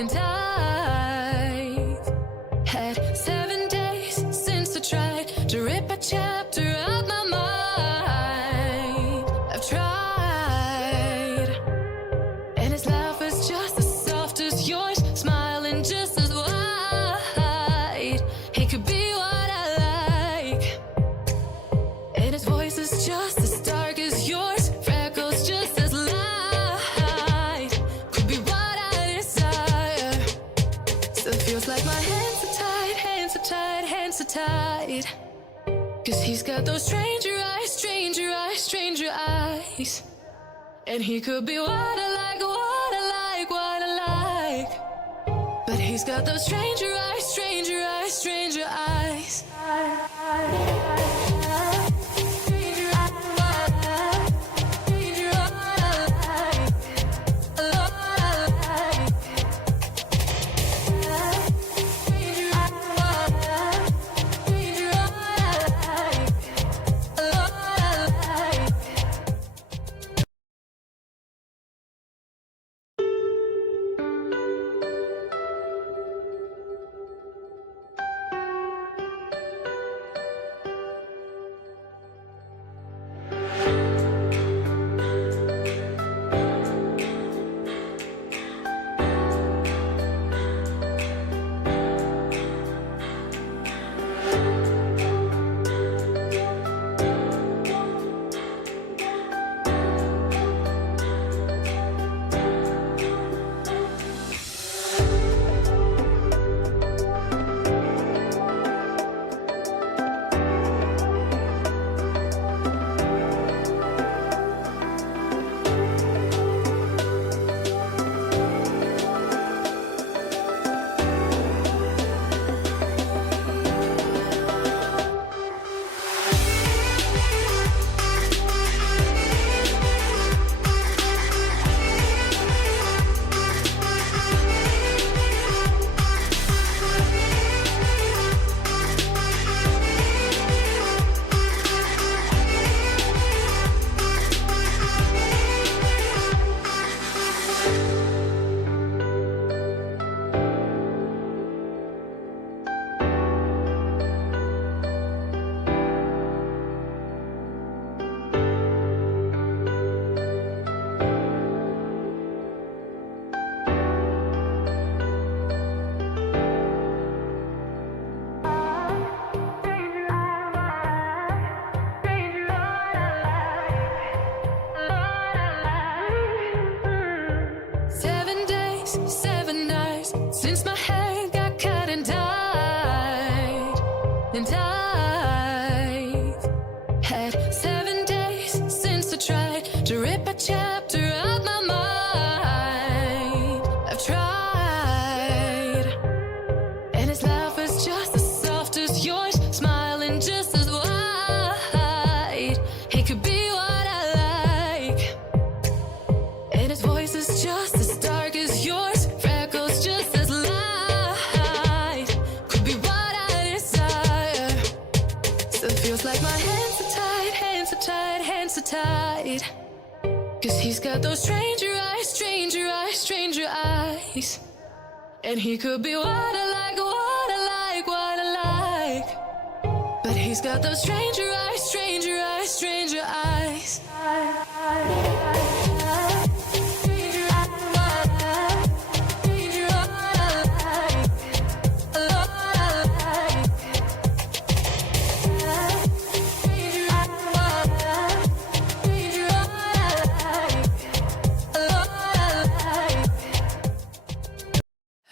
And I've had 7 days since I tried to rip a chapter out my mind. I've tried, and his laugh is just as soft as yours, smiling just as wide. He could be what I like, and his voice is just as dark as yours, freckles just as light. Could be what I desire. Still feels like my hands are tied, hands are tied, hands are tied. 'Cause he's got those stranger eyes, stranger eyes, stranger eyes. And he could be what I like, what I like, what I like. But he's got those stranger eyes, stranger eyes, stranger eyes. Since my hair got cut and dyed, and I've had 7 days since I tried to rip a chapter out my mind. I've tried, and his laugh is just as soft as yours, smiling just as wide. He could be what I like, and his voice is just as dark as yours. Feels like my hands are tied, hands are tied, hands are tied. 'Cause he's got those stranger eyes, stranger eyes, stranger eyes. And he could be what I like, what I like, what I like. But he's got those stranger eyes, stranger eyes, stranger eyes.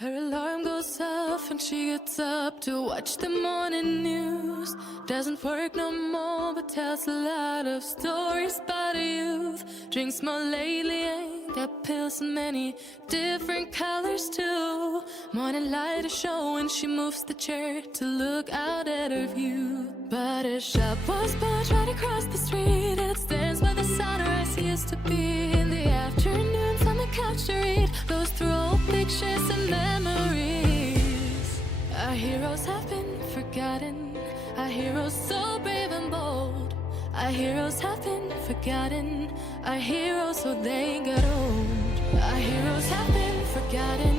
Her alarm goes off and she gets up to watch the morning news. Doesn't work no more but tells a lot of stories about her youth. Drinks more lately, ain't got pills in many different colors too. Morning light is showing, she moves the chair to look out at her view. But her shop was built right across the street, and it stands by the sunrise used to be. In the afternoons on the couch to read, goes through old pictures and memories. Our heroes have been forgotten, our heroes so brave and bold. Our heroes have been forgotten, our heroes so they got old. Our heroes have been forgotten,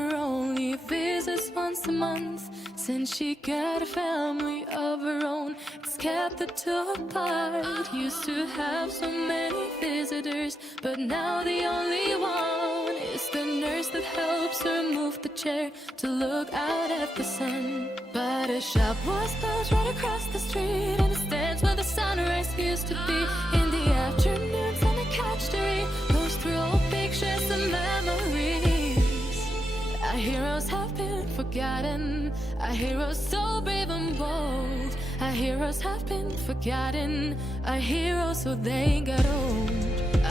her only visits once a month. Since she got a family of her own, it's kept the two apart. Used to have so many visitors, but now the only one is the nurse that helps her move the chair to look out at the sun. But a shop was built right across the street, and it stands where the sunrise used to be. In the afternoons on the couch to read, goes through old pictures and memories. Our heroes have been forgotten, our heroes so brave and bold. Our heroes have been forgotten, our heroes so they got old.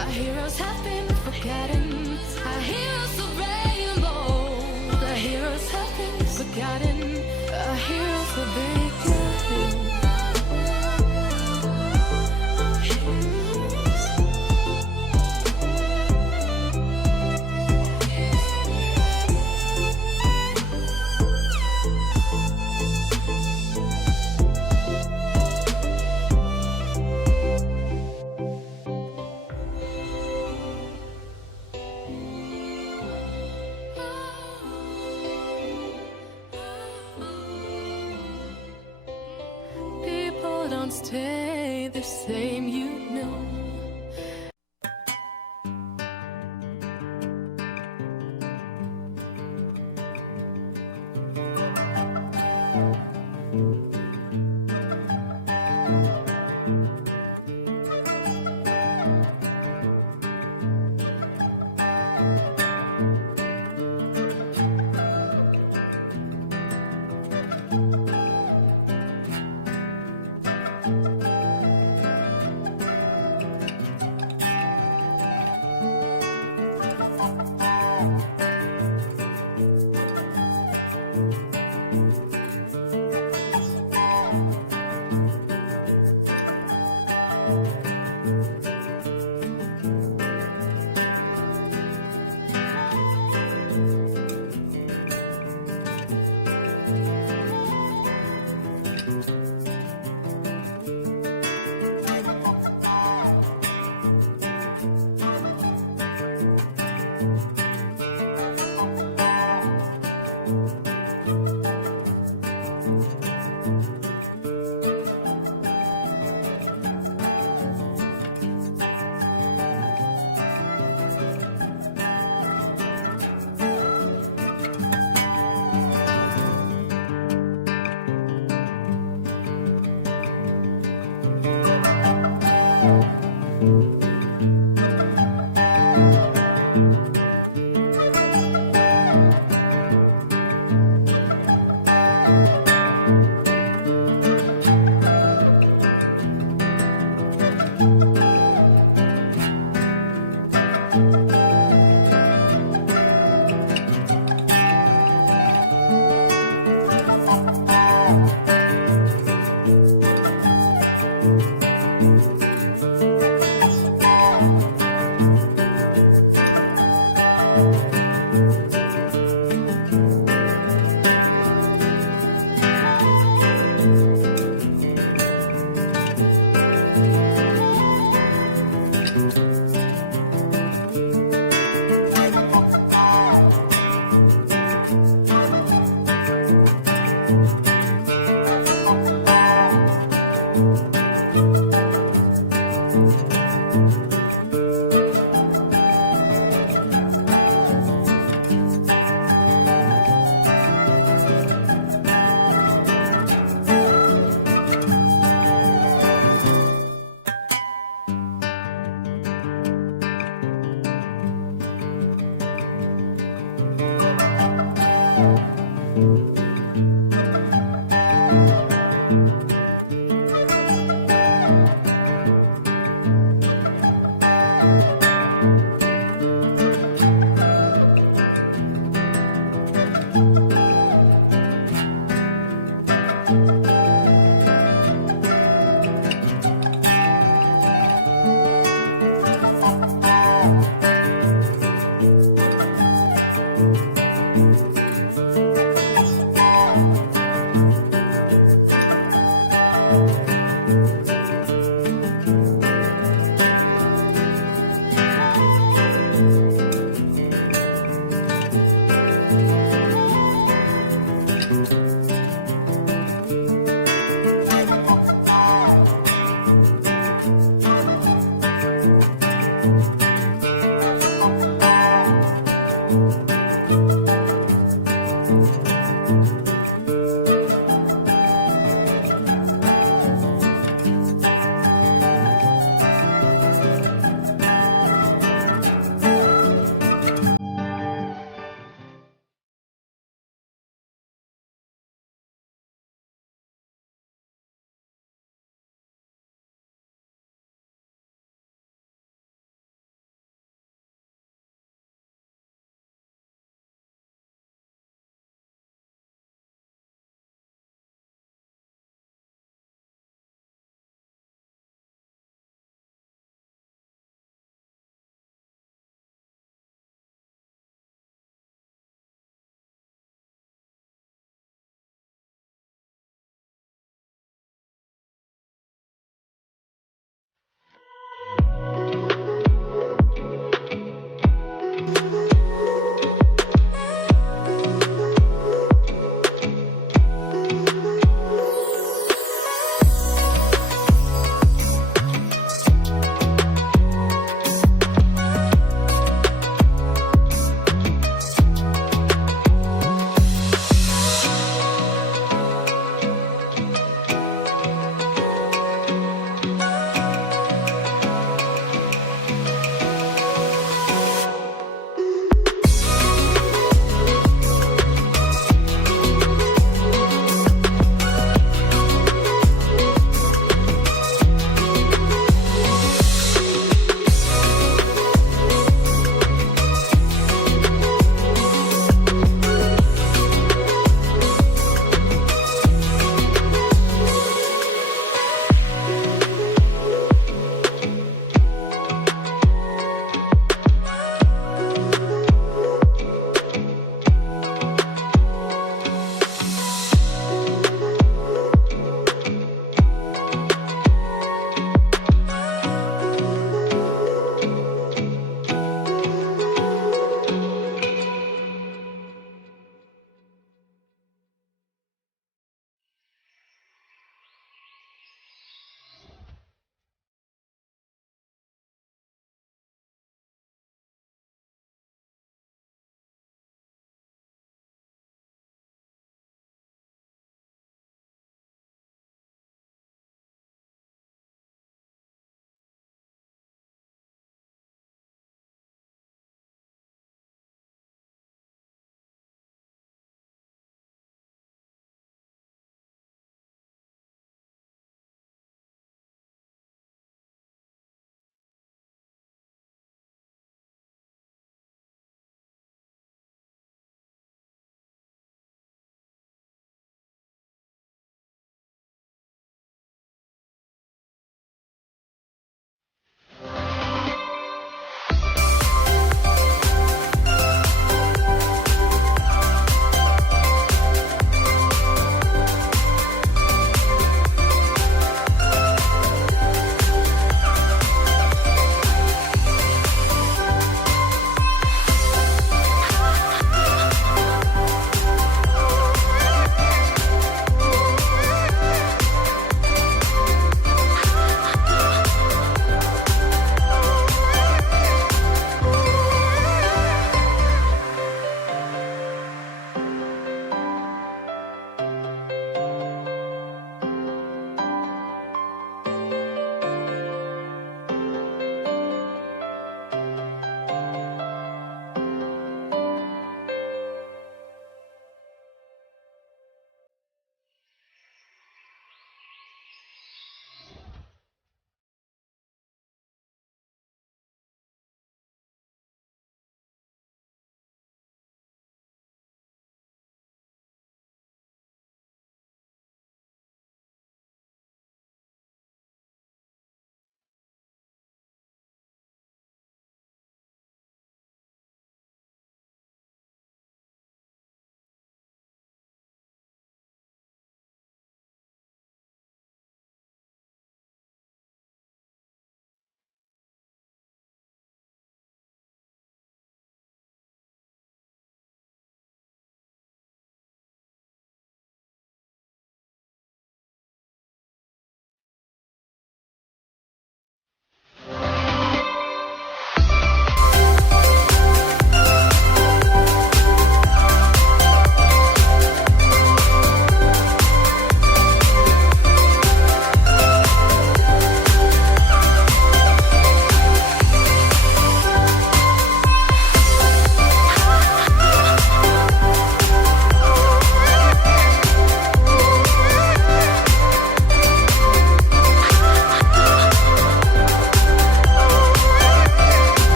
Our heroes have been forgotten, our heroes so brave and bold. Our heroes have been forgotten, our heroes so they got old. Don't stay the same, you know.